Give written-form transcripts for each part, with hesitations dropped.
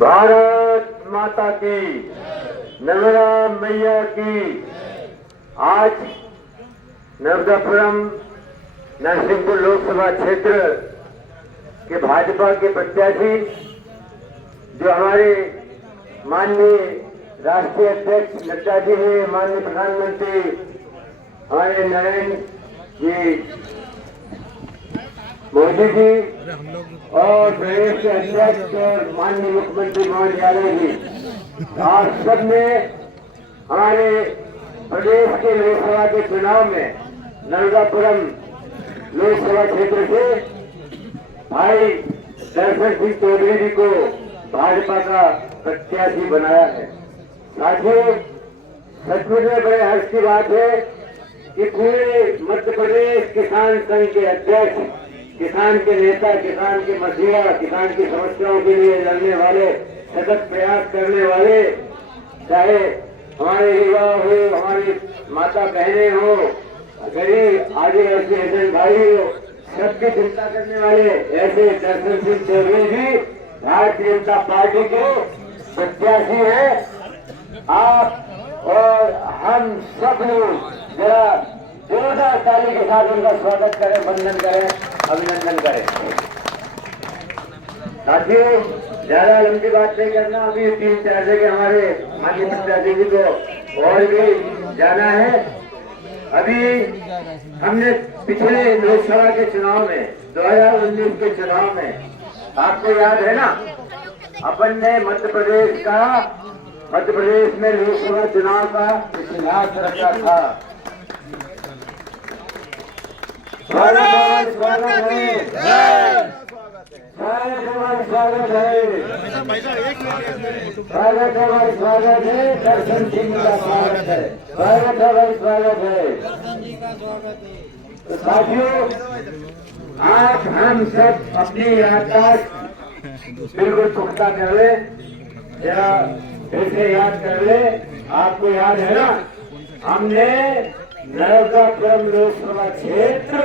भारत माता की, नर्मदा मैया की। आज नर्मदापुरम नरसिंहपुर लोकसभा क्षेत्र के भाजपा के प्रत्याशी जो हमारे माननीय राष्ट्रीय अध्यक्ष नड्डा जी हैं, माननीय प्रधानमंत्री हमारे नरेंद्र जी मोदी जी और प्रदेश के अध्यक्ष और माननीय मुख्यमंत्री मोहन यादव जी, आप सब ने हमारे प्रदेश के लोकसभा के चुनाव में नर्मदापुरम लोकसभा क्षेत्र से भाई दर्शन सिंह चौधरी जी को भाजपा का प्रत्याशी बनाया है। साथियों, सचमुच में बड़े हर्ष की बात है कि पूरे मध्य प्रदेश किसान संघ के अध्यक्ष, किसान के नेता, किसान के मसीहा, किसान की समस्याओं के लिए लड़ने वाले, सतत प्रयास करने वाले, चाहे हमारे युवा हो, हमारी माता बहनें हो, गरीब आदिवासी एजेंट भाई हो, सबकी चिंता करने वाले ऐसे दर्शन सिंह चौधरी जी भारतीय जनता पार्टी के प्रत्याशी हैं। आप और हम सब लोग जरा जोरदार ताली के साथ उनका स्वागत करें, वंदन करें, अभिनंदन करें। साथियों, ज्यादा लंबी बात नहीं करना, अभी 3-4 जगह हमारे माननीय प्रत्याशी जी को और भी जाना है। अभी हमने पिछले लोकसभा के चुनाव में 2019 के चुनाव में, आपको याद है ना, अपन ने मध्य प्रदेश में लोकसभा चुनाव का इतिहास रखा था। स्वागत है, स्वागत है, स्वागत है, स्वागत है, दर्शन सिंह का स्वागत है, स्वागत है भाई, स्वागत है। तो साथियों, आज हम सब अपनी याददाश्त बिल्कुल पुख्ता कर ले, जरा फिर से याद कर ले। आपको याद है ना, हमने नर्मदापुरम लोकसभा क्षेत्र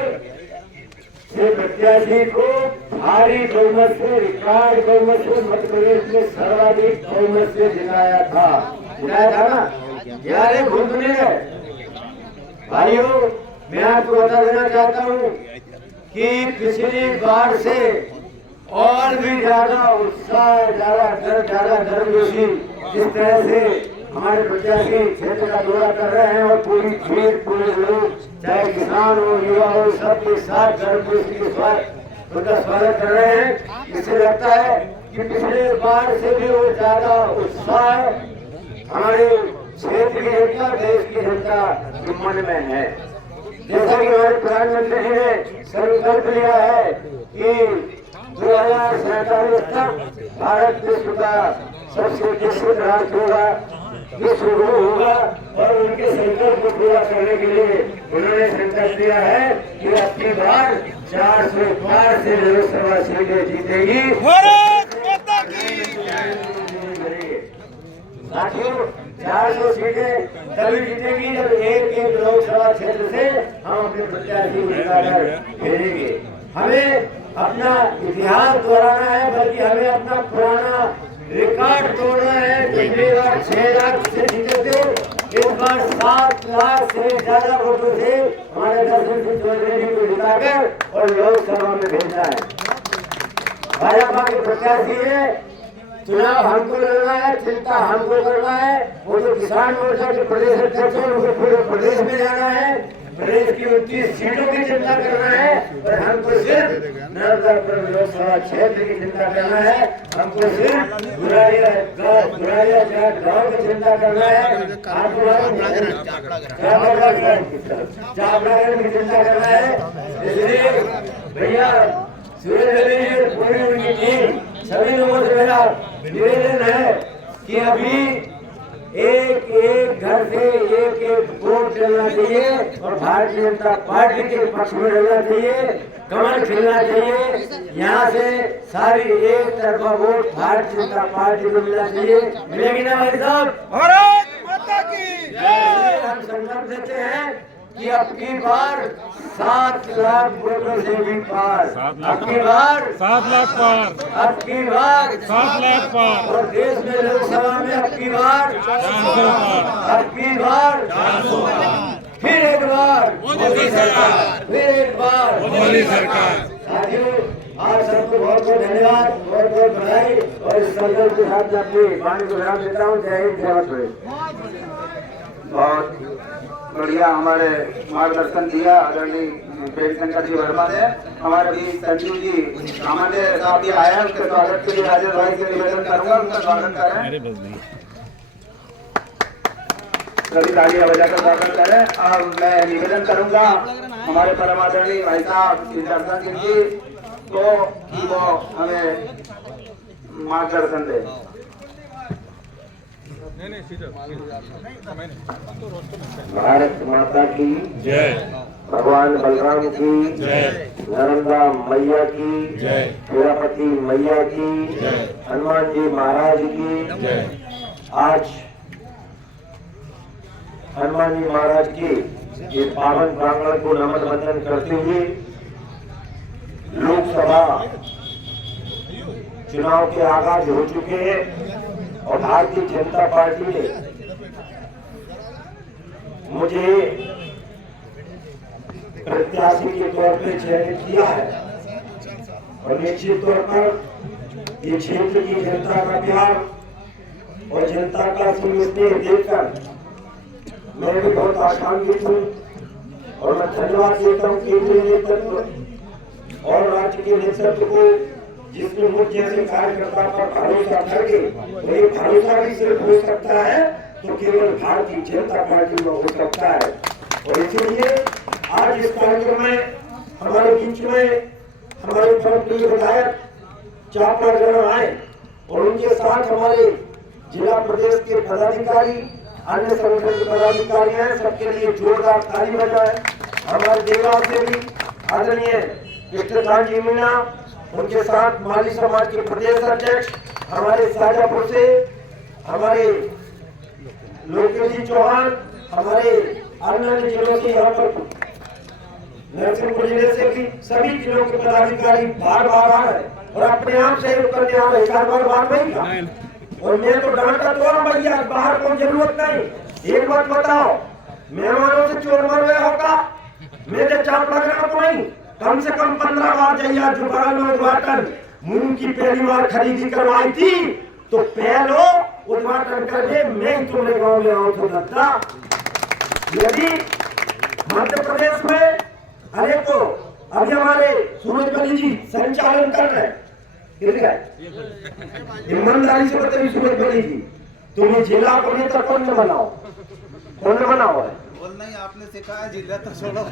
से प्रत्याशी को भारी बहुमत से, रिकॉर्ड बहुमत से, मध्य प्रदेश में सर्वाधिक बहुमत से जिताया था ना। यार घूमने गए भाइयों, मैं आपको बता देना चाहता हूँ कि पिछली बार से और भी ज्यादा उत्साह, ज्यादा गर्मजोशी जिस तरह से हमारे प्रत्याशी क्षेत्र का दौरा कर रहे हैं और पूरी भीड़, पूरे लोग, चाहे किसान हो, युवा हो, सबके साथ गर्मजोशी के साथ उनका स्वागत कर रहे हैं। इससे लगता है कि पिछले बार से भी वो ज्यादा उत्साह हमारे क्षेत्र की जनता, देश की जनता के मन में है। जैसा कि हमारे प्रधानमंत्री जी ने संकल्प लिया है कि 2047 तक भारत विश्व का सबसे विकसित राष्ट्र होगा, विश्व गुरु होगा, और उनके संकल्प को पूरा करने के लिए उन्होंने संकल्प लिया है कि अपनी बार 400 पार से लोकसभा सीटें जीतेगी। साथियों, 400 सीटें तभी जीतेगी जब एक लोकसभा क्षेत्र से हम अपने प्रत्याशी को भेजेंगे। हमें अपना इतिहास दोहराना है, बल्कि हमें अपना पुराना रिकॉर्ड तोड़ना है। पिछली बार 6 लाख से जीते थे, इस बार 7 लाख से ज्यादा वोटों से हमारे दर्शन सिंह चौधरी जी को जिताकर और लोकसभा में भेजना है। भाजपा के प्रत्याशी है, चुनाव हमको लड़ना है, चिंता हमको करना है। वो जो किसान मोर्चा के प्रदेश अध्यक्ष है, उनको पूरे प्रदेश में जाना है, प्रदेश की 29 सीटों की चिंता करना है, और हमको सिर्फ नर्मदापुरम लोकसभा क्षेत्र की चिंता करना है। हमको सिर्फ बुरारिया गाँव की चिंता करना है, चापड़ागढ़ की चिंता करना है। इसलिए भैया सूर्य पूरी उनकी टीम, सभी लोगों से मेरा निवेदन है कि अभी एक घर से एक वोट चलना चाहिए और भारतीय जनता पार्टी के पक्ष में रहना चाहिए, कमल खिलना चाहिए। यहाँ से सारी एक तरफा वोट भारतीय जनता पार्टी को मिलना चाहिए। मिलेगी ना भाई साहब? भारत माता की जय। हम संकल्प देते हैं कि अब की बार 7 लाख वोटों से भी पार, अब की बार 7 लाख पार, अब की बार 7 लाख पार, और देश में लोकसभा में अब की बार 400 पार, अब की बार 400 पार, फिर एक बार मोदी सरकार, फिर एक बार मोदी सरकार। साथियों, आप सबको बहुत बहुत धन्यवाद, बहुत बहुत बधाई और इस संकल्प के साथ मैं अपनी वाणी को विराम देता हूँ। जय हिंद, जय भारत। बहुत बढ़िया हमारे मार्गदर्शन दिया आदरणीय प्रेमशंकर जी वर्मा ने। हमारे भी संजू जी सामान्य साहब भी आए हैं, उसके स्वागत के लिए राजेश भाई से निवेदन करूंगा उनका स्वागत करें, सभी तालियां बजाकर स्वागत करें। अब मैं निवेदन करूंगा हमारे परम आदरणीय भाई साहब श्री दर्शन सिंह जी को कि वो हमें मार्गदर्शन दे। भारत माता की जय, भगवान बलराम की जय, नर्मदा मैया की जय, तिरुपति मैया की जय, हनुमान जी महाराज की जय। आज हनुमान जी महाराज की ये पावन प्रांगण को नमन वंदन करते हुए लोकसभा चुनाव के आगाज हो चुके हैं और भारतीय जनता पार्टी ने मुझे प्रत्याशी के तौर पे चयनित किया है और निश्चित तौर पर ये क्षेत्र की जनता का प्यार और जनता का स्नेह देखकर मैं भी बहुत आशान्वित हूँ और मैं धन्यवाद देता हूँ केंद्रीय नेतृत्व और राज्य के नेतृत्व को, जिसने मुझ जैसे कार्यकर्ता पर भरोसा करके, और ये भरोसा भी सिर्फ हो सकता है तो केवल भारतीय जनता पार्टी में हो सकता है। और इसीलिए आज इस कार्यक्रम में हमारे बीच में हमारे प्रिय विधायक चापड़ा जन आए और उनके साथ हमारे जिला प्रदेश के पदाधिकारी, अन्य संगठन के पदाधिकारी हैं, सबके लिए जोरदार ताली बजाए। हमारे देवराव से भी आदरणीय कृष्णकांत जी मीणा, उनके साथ माली समाज के प्रदेश अध्यक्ष, हमारे शाजापुर से हमारे लोकेश जी चौहान, हमारे अन्य जिलों से यहाँ पर नरसिंहपुर जिले से भी सभी जिलों के पदाधिकारी बार बार आ रहे और अपने आप से करने आ रहे, बार नहीं था। और मैं तो डांटा तो भैया, बाहर कोई जरूरत नहीं। एक बात बताओ, मेहमानों से चोर मरवे होगा, मेरे चाप लग रहा तो नहीं, कम से कम 15 बार जाइए जो बड़ा में उद्घाटन मूंग की पहली बार खरीदी करवाई थी तो पहलो उद्घाटन करके मैं तुम्हारे गाँव में आऊँ तो लगता। यदि मध्य प्रदेश में अरे तो अभी हमारे सूरज बली जी संचालन कर रहे हैं, ईमानदारी से बताइए सूरज बली जी, तुम्हें जिला को नेता कौन ने बनाओ, कौन ने बनाओ है? बोलना ही आपने सिखाया, जिला तो छोड़ो। तो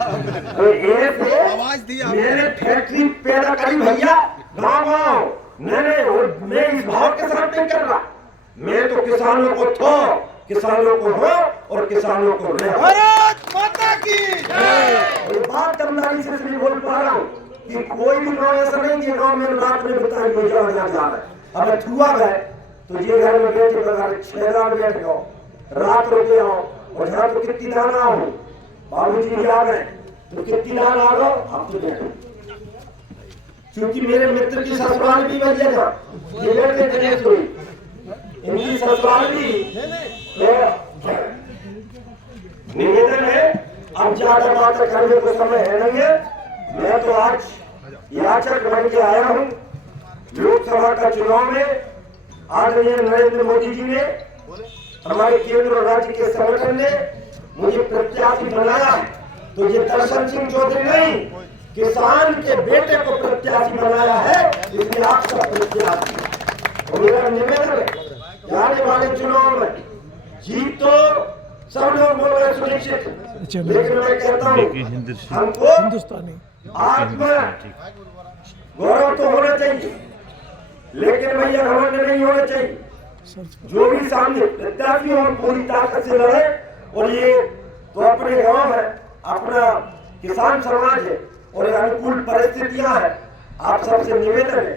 आवाज दी मैंने फैक्ट्री पैदा करी भैया गाँव गाँव। मैं इस भाव के साथ नहीं कर रहा, मैं तो किसानों को थो, किसानों को हो और किसानों को रहे। भारत माता की जय। बात दमदारी से इसलिए बोल पा रहा हूँ कि कोई भी गाँव ऐसा नहीं कि गाँव में रात में बताई कोई जा रहा है। अब छुआ गए तो ये घर में बैठे बता 6 रात बैठ गए, रात रुके आओ और यहाँ तो कितनी दाना हो, बाबूजी भी आ गए तो कितनी दाना आ गो आप तो बैठो। क्योंकि मेरे मित्र की ससुराल भी बढ़िया था, ये बैठे गणेश हुई, इनकी ससुराल भी। तो निवेदन है, अब ज्यादा बात करने को समय है नहीं है। मैं तो आज याचक बन के आया हूँ लोकसभा का चुनाव में। आदरणीय नरेंद्र मोदी जी ने, हमारे केंद्र और राज्य के संगठन ने मुझे प्रत्याशी बनाया, तो ये दर्शन सिंह चौधरी नहीं, किसान के बेटे को प्रत्याशी बनाया है, इसलिए आप सब प्रत्याशी। और मेरा निवेदन है, आने वाले चुनाव में जीत तो सब लोग बोल रहे सुनिश्चित, लेकिन मैं कहता हूँ हमको आत्म गौरव तो होना चाहिए, लेकिन भैया घमंड नहीं होना चाहिए। जो भी सामने प्रत्याशी हो पूरी ताकत से लड़े। और ये तो अपने गांव है, अपना किसान समाज है और अनुकूल परिस्थितियां हैं। आप सबसे निवेदन है,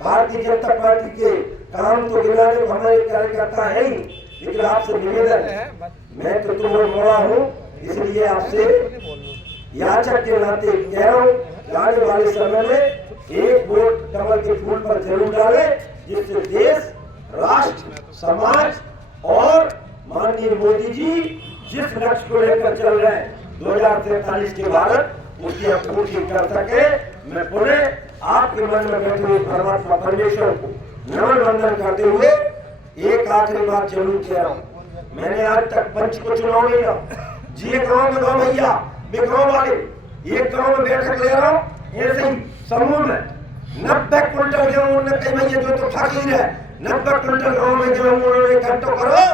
भारतीय जनता पार्टी के काम तो गिनाने को हमारे कार्यकर्ता है ही, लेकिन आपसे निवेदन है, मैं तो तुम्हें मोड़ा हूँ इसलिए आपसे याचक के नाते कह रहा हूँ, आने वाले समय में एक वोट कमल के फूल पर जरूर डालें, जिससे देश, राष्ट्र, समाज और माननीय मोदी जी जिस लक्ष्य को लेकर चल रहे हैं 2043 के भारत, उसकी हम पूर्ति कर सके। मैं पुनः आपके मन में बैठे हुए परमात्मा परमेश्वर को नमन वंदन करते हुए एक आखिरी बात जरूर कह रहा हूँ। मैंने आज तक पंच को चुनाव नहीं लिया जी, गाँव में गाँव भैया मैं गाँव वाले एक गाँव में बैठक ले रहा हूँ, ऐसे ही समूह में 90 क्विंटल गेहूं उन्होंने कई भैया जो तो फकीर है 90 क्विंटल गाँव में गेहूं उन्होंने इकट्ठा करो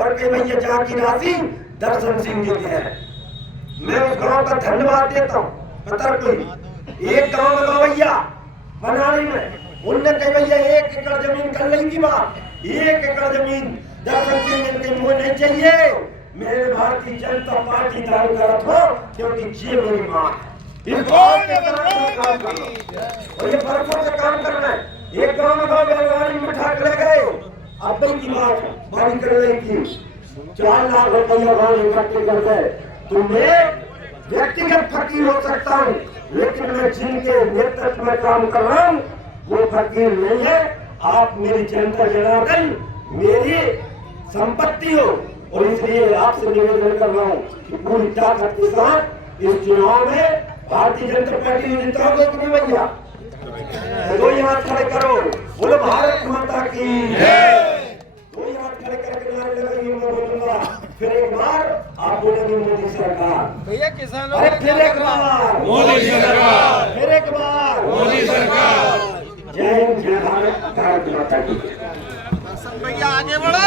और कई भैया जहाँ की राशि दर्शन सिंह देते हैं। मैं उस गाँव का धन्यवाद देता हूँ। पता कोई एक गाँव में गाँव भैया बनाने में उनने कई भैया 1 एकड़ जमीन कर ली थी बात, 1 एकड़ जमीन दर्शन सिंह ने मुझे नहीं चाहिए, मेरे भारतीय जनता पार्टी दारू करत हो क्योंकि ये मेरी माँ है। और ये बरसों से काम करना है। एक गाँव में गाँव बैलगाड़ी में उठा कर ले गए, अब की बात बारी कर रही थी 4 लाख रुपया गाँव इकट्ठे कर गए। तो मैं व्यक्तिगत फकीर हो सकता हूँ, लेकिन मैं जिनके नेतृत्व में काम कर रहा हूँ वो फकीर नहीं है। आप मेरी जनता जनार्दन मेरी संपत्ति हो, और इसलिए आपसे निवेदन कर रहा हूँ कि पूरी ताकत के साथ इस चुनाव में भारतीय जनता पार्टी ने जिताओगे कि नहीं भैया? दो हाथ खड़े करो, बोलो भारत माता की जय। दो हाथ खड़े करके नारे लगाइए, मैं बोलूंगा फिर एक बार आप बोलेंगे मोदी सरकार। भैया किसानों अरे फिर एक बार मोदी सरकार, फिर एक बार मोदी सरकार। जय हिंद, जय भारत, भारत माता की। भैया आगे बढ़ो।